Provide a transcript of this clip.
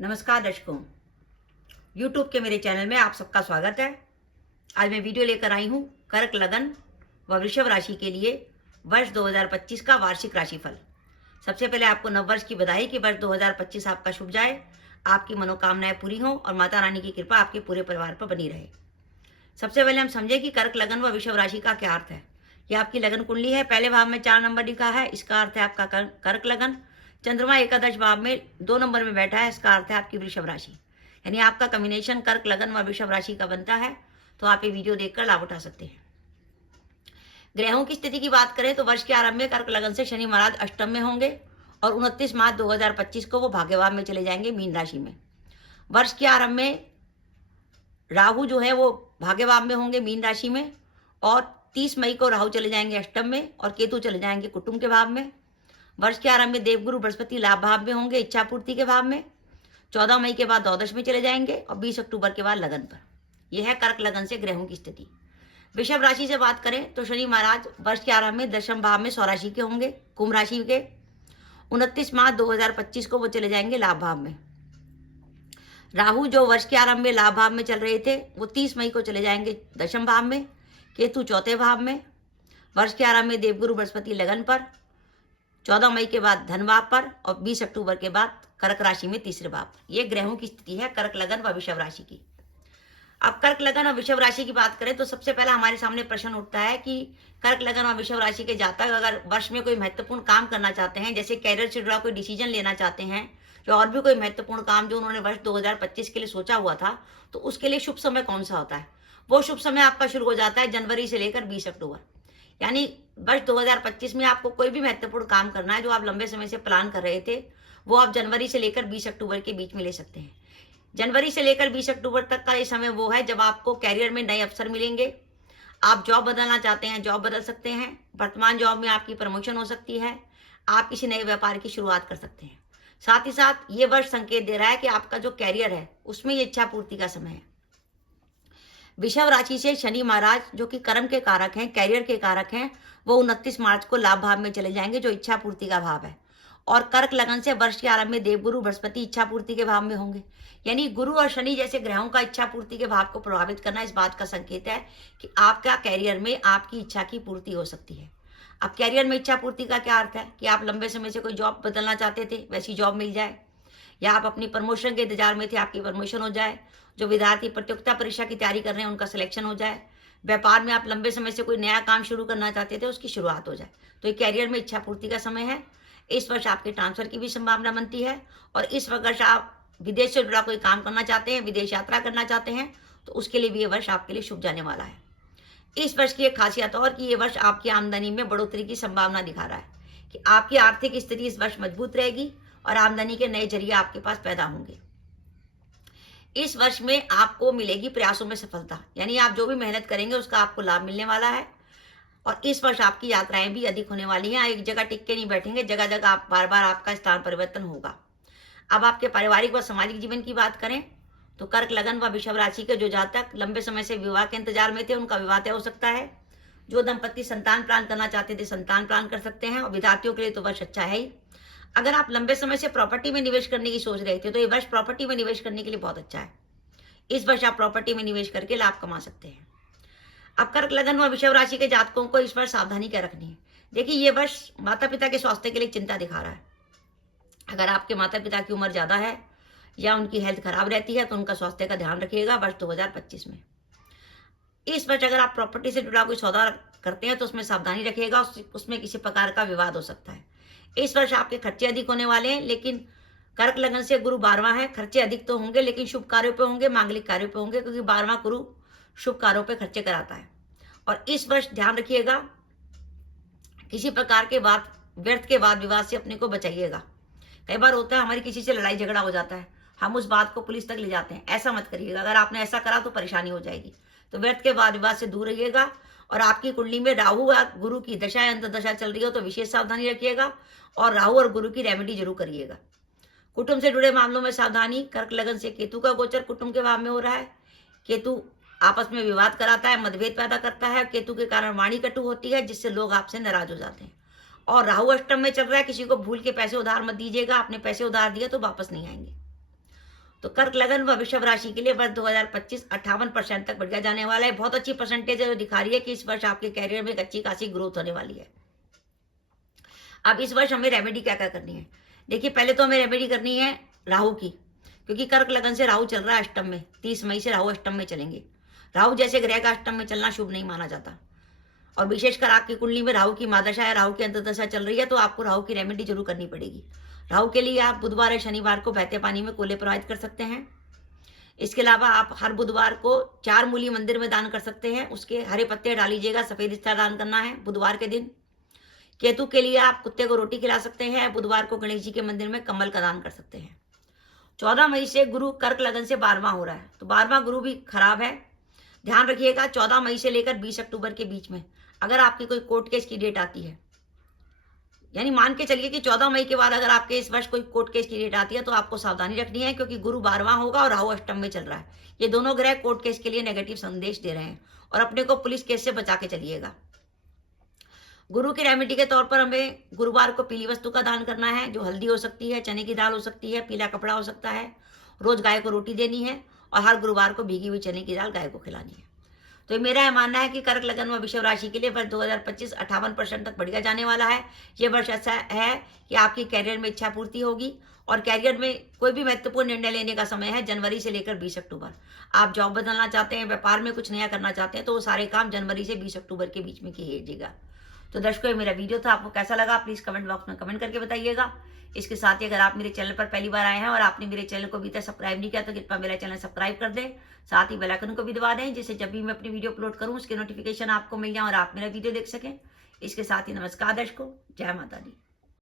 नमस्कार दर्शकों, YouTube के मेरे चैनल में आप सबका स्वागत है। आज मैं वीडियो लेकर आई हूँ कर्क लगन व वृषभ राशि के लिए वर्ष 2025 का वार्षिक राशिफल। सबसे पहले आपको नववर्ष की बधाई कि वर्ष 2025 आपका शुभ जाए, आपकी मनोकामनाएं पूरी हों और माता रानी की कृपा आपके पूरे परिवार पर बनी रहे। सबसे पहले हम समझें कि कर्क लगन व वृषभ राशि का क्या अर्थ है। यह आपकी लगन कुंडली है, पहले भाव में 4 नंबर लिखा है, इसका अर्थ है आपका कर्क लगन। चंद्रमा एकादश भाव में 2 नंबर में बैठा है, इसका अर्थ है आपकी वृषभ राशि। यानी आपका कॉम्बिनेशन कर्क लगन व वृषभ राशि का बनता है, तो आप ये वीडियो देखकर लाभ उठा सकते हैं। ग्रहों की स्थिति की बात करें तो वर्ष के आरंभ में कर्क लगन से शनि महाराज अष्टम में होंगे और 29 मार्च 2025 को वो भाग्यभाव में चले जाएंगे मीन राशि में। वर्ष के आरंभ में राहु जो है वो भाग्यभाव में होंगे मीन राशि में और 30 मई को राहु चले जाएंगे अष्टम में और केतु चले जाएंगे कुटुंब के भाव में। वर्ष के आरंभ में देवगुरु बृहस्पति लाभ भाव में होंगे इच्छा पूर्ति के भाव में। 14 मई के बाद द्वादश में चले जाएंगे और 20 अक्टूबर के बाद लगन पर। यह है कर्क लगन से ग्रहों की स्थिति। वृषभ राशि से बात करें तो शनि महाराज वर्ष के आरंभ में दशम भाव में स्वराशि के होंगे कुंभ राशि के। 29 मार्च 2025 को वो चले जाएंगे लाभ भाव में। राहु जो वर्ष के आरंभ में लाभ भाव में चल रहे थे वो 30 मई को चले जाएंगे दशम भाव में। केतु चौथे भाव में। वर्ष के आरंभ में देवगुरु बृहस्पति लगन पर, 14 मई के बाद धन भाव पर और 20 अक्टूबर के बाद कर्क राशि में तीसरे भाव। ये ग्रहों की स्थिति है कर्क लगन व वृषभ राशि की। अब कर्क लगन और वृषभ राशि की बात करें तो सबसे पहला हमारे सामने प्रश्न उठता है कि कर्क लगन और वृषभ राशि के जातक अगर वर्ष में कोई महत्वपूर्ण काम करना चाहते हैं, जैसे कैरियर से जुड़ा कोई डिसीजन लेना चाहते हैं, जो और भी कोई महत्वपूर्ण काम जो उन्होंने वर्ष 2025 के लिए सोचा हुआ था, तो उसके लिए शुभ समय कौन सा होता है? वो शुभ समय आपका शुरू हो जाता है जनवरी से लेकर 20 अक्टूबर। यानी वर्ष 2025 में आपको कोई भी महत्वपूर्ण काम करना है जो आप लंबे समय से प्लान कर रहे थे, वो आप जनवरी से लेकर 20 अक्टूबर के बीच में ले सकते हैं। जनवरी से लेकर 20 अक्टूबर तक का ये समय वो है जब आपको कैरियर में नए अवसर मिलेंगे। आप जॉब बदलना चाहते हैं, जॉब बदल सकते हैं। वर्तमान जॉब में आपकी प्रमोशन हो सकती है। आप किसी नए व्यापार की शुरुआत कर सकते हैं। साथ ही साथ ये वर्ष संकेत दे रहा है कि आपका जो कैरियर है उसमें ये इच्छा पूर्ति का समय है। वृषभ राशि से शनि महाराज जो कि कर्म के कारक हैं, कैरियर के कारक हैं, वो 29 मार्च को लाभ भाव में चले जाएंगे जो इच्छा पूर्ति का भाव है। और कर्क लगन से वर्ष के आरंभ में देवगुरु बृहस्पति इच्छा पूर्ति के भाव में होंगे। यानी गुरु और शनि जैसे ग्रहों का इच्छा पूर्ति के भाव को प्रभावित करना इस बात का संकेत है कि आपका कैरियर में आपकी इच्छा की पूर्ति हो सकती है। अब कैरियर में इच्छा पूर्ति का क्या अर्थ है कि आप लंबे समय से कोई जॉब बदलना चाहते थे, वैसी जॉब मिल जाए, या आप अपनी प्रमोशन के इंतजार में थे, आपकी प्रमोशन हो जाए। जो विद्यार्थी प्रतियोगिता परीक्षा की तैयारी कर रहे हैं उनका सिलेक्शन हो जाए। व्यापार में आप लंबे समय से कोई नया काम शुरू करना चाहते थे, उसकी शुरुआत हो जाए। तो ये कैरियर में इच्छा पूर्ति का समय है। इस वर्ष आपके ट्रांसफर की भी संभावना बनती है और इस वर्ष आप विदेश से जुड़ा कोई काम करना चाहते हैं, विदेश यात्रा करना चाहते हैं, तो उसके लिए भी ये वर्ष आपके लिए शुभ जाने वाला है। इस वर्ष की एक खासियत और कि ये वर्ष आपकी आमदनी में बढ़ोतरी की संभावना दिखा रहा है कि आपकी आर्थिक स्थिति इस वर्ष मजबूत रहेगी और आमदनी के नए जरिए आपके पास पैदा होंगे। इस वर्ष में आपको मिलेगी प्रयासों में सफलता, यानी आप जो भी मेहनत करेंगे उसका आपको लाभ मिलने वाला है। और इस वर्ष आपकी यात्राएं भी अधिक होने वाली हैं। एक जगह टिक के नहीं बैठेंगे, जगह जगह आप बार बार आपका स्थान परिवर्तन होगा। अब आपके पारिवारिक व सामाजिक जीवन की बात करें तो कर्क लगन व वृषभ राशि के जो जातक लंबे समय से विवाह के इंतजार में थे उनका विवाह तय हो सकता है। जो दंपत्ति संतान प्लान करना चाहते थे संतान प्लान कर सकते हैं और विद्यार्थियों के लिए तो वर्ष अच्छा है ही। अगर आप लंबे समय से प्रॉपर्टी में निवेश करने की सोच रहे थे तो ये वर्ष प्रॉपर्टी में निवेश करने के लिए बहुत अच्छा है। इस वर्ष आप प्रॉपर्टी में निवेश करके लाभ कमा सकते हैं। अब कर्क लगन व वृषभ राशि के जातकों को इस वर्ष सावधानी क्या रखनी है। देखिए, ये वर्ष माता पिता के स्वास्थ्य के लिए चिंता दिखा रहा है। अगर आपके माता पिता की उम्र ज्यादा है या उनकी हेल्थ खराब रहती है तो उनका स्वास्थ्य का ध्यान रखिएगा वर्ष 2025 में। इस वर्ष अगर आप प्रॉपर्टी से जुड़ा कोई सौदा करते हैं तो उसमें सावधानी रखिएगा, उसमें किसी प्रकार का विवाद हो सकता है। इस वर्ष आपके खर्चे अधिक होने वाले हैं, लेकिन कर्क लगन से गुरु 12वां है, खर्चे अधिक तो होंगे लेकिन शुभ कार्यों पे होंगे, मांगलिक कार्यों पे होंगे, क्योंकि 12वां गुरु शुभ कार्यों पे खर्चे कराता है। और इस वर्ष ध्यान रखिएगा किसी प्रकार के व्यर्थ के वाद विवाद से अपने को बचाइएगा। कई बार होता है हमारी किसी से लड़ाई झगड़ा हो जाता है, हम उस बात को पुलिस तक ले जाते हैं। ऐसा मत करिएगा, अगर आपने ऐसा करा तो परेशानी हो जाएगी। तो व्यर्थ के वाद विवाद से दूर रहिएगा। और आपकी कुंडली में राहु या गुरु की दशा या अंतर्दशा चल रही हो तो विशेष सावधानी रखिएगा और राहु और गुरु की रेमेडी जरूर करिएगा। कुटुंब से जुड़े मामलों में सावधानी। कर्क लगन से केतु का गोचर कुटुंब के भाव में हो रहा है। केतु आपस में विवाद कराता है, मतभेद पैदा करता है। केतु के कारण वाणी कटु होती है जिससे लोग आपसे नाराज हो जाते हैं। और राहु अष्टम में चल रहा है, किसी को भूल के पैसे उधार मत दीजिएगा। आपने पैसे उधार दिए तो वापस नहीं आएंगे। तो कर्क लगन व वृषभ राशि के लिए वर्ष 2025 58% तक बढ़िया जाने वाला है। बहुत अच्छी परसेंटेज है जो दिखा रही है कि इस वर्ष आपके कैरियर में एक अच्छी खासी ग्रोथ होने वाली है। अब इस वर्ष हमें रेमेडी क्या क्या करनी है? देखिए, पहले तो हमें रेमेडी करनी है राहु की, क्योंकि कर्क लगन से राहु चल रहा है अष्टम में। 30 मई से राहु अष्टम में चलेंगे। राहु जैसे ग्रह का अष्टम में चलना शुभ नहीं माना जाता, और विशेषकर आपकी कुंडली में राहु की मादशा या राहु की अंतर्दशा चल रही है तो आपको राहु की रेमेडी जरूर करनी पड़ेगी। राहु के लिए आप बुधवार या शनिवार को बहते पानी में कोले प्रवाहित कर सकते हैं। इसके अलावा आप हर बुधवार को 4 मूली मंदिर में दान कर सकते हैं। उसके हरे पत्ते डाल लीजिएगा, सफेद स्तर दान करना है बुधवार के दिन। केतु के लिए आप कुत्ते को रोटी खिला सकते हैं। बुधवार को गणेश जी के मंदिर में कमल का दान कर सकते हैं। 14 मई से गुरु कर्क लगन से 12वां हो रहा है, तो 12वां गुरु भी खराब है। ध्यान रखिएगा 14 मई से लेकर 20 अक्टूबर के बीच में अगर आपकी कोई कोर्ट केस की डेट आती है, यानी मान के चलिए कि 14 मई के बाद अगर आपके इस वर्ष कोई कोर्ट केस की डेट आती है तो आपको सावधानी रखनी है, क्योंकि गुरु 12वां होगा और राहु अष्टम में चल रहा है। ये दोनों ग्रह कोर्ट केस के लिए नेगेटिव संदेश दे रहे हैं और अपने को पुलिस केस से बचा के चलिएगा। गुरु की रेमेडी के तौर पर हमें गुरुवार को पीली वस्तु का दान करना है, जो हल्दी हो सकती है, चने की दाल हो सकती है, पीला कपड़ा हो सकता है। रोज गाय को रोटी देनी है और हर गुरुवार को भीगी हुई चने की दाल गाय को खिलानी है। तो मेरा यह मानना है कि कर्क लगन व वृषभ राशि के लिए वर्ष 2025 58% तक बढ़िया जाने वाला है। ये वर्ष ऐसा है कि आपकी कैरियर में इच्छा पूर्ति होगी और कैरियर में कोई भी महत्वपूर्ण निर्णय लेने का समय है जनवरी से लेकर 20 अक्टूबर। आप जॉब बदलना चाहते हैं, व्यापार में कुछ नया करना चाहते हैं, तो वो सारे काम जनवरी से 20 अक्टूबर के बीच में कीजिएगा। तो दर्शकों, मेरा वीडियो था, आपको कैसा लगा प्लीज कमेंट बॉक्स में कमेंट करके बताइएगा। इसके साथ ही अगर आप मेरे चैनल पर पहली बार आए हैं और आपने मेरे चैनल को अभी तक सब्सक्राइब नहीं किया तो कृपया मेरा चैनल सब्सक्राइब कर दें। साथ ही बेल आइकन को भी दबा दें, जिससे जब भी मैं अपनी वीडियो अपलोड करूं उसके नोटिफिकेशन आपको मिल जाए और आप मेरा वीडियो देख सकें। इसके साथ ही नमस्कार दर्शकों, जय माता दी।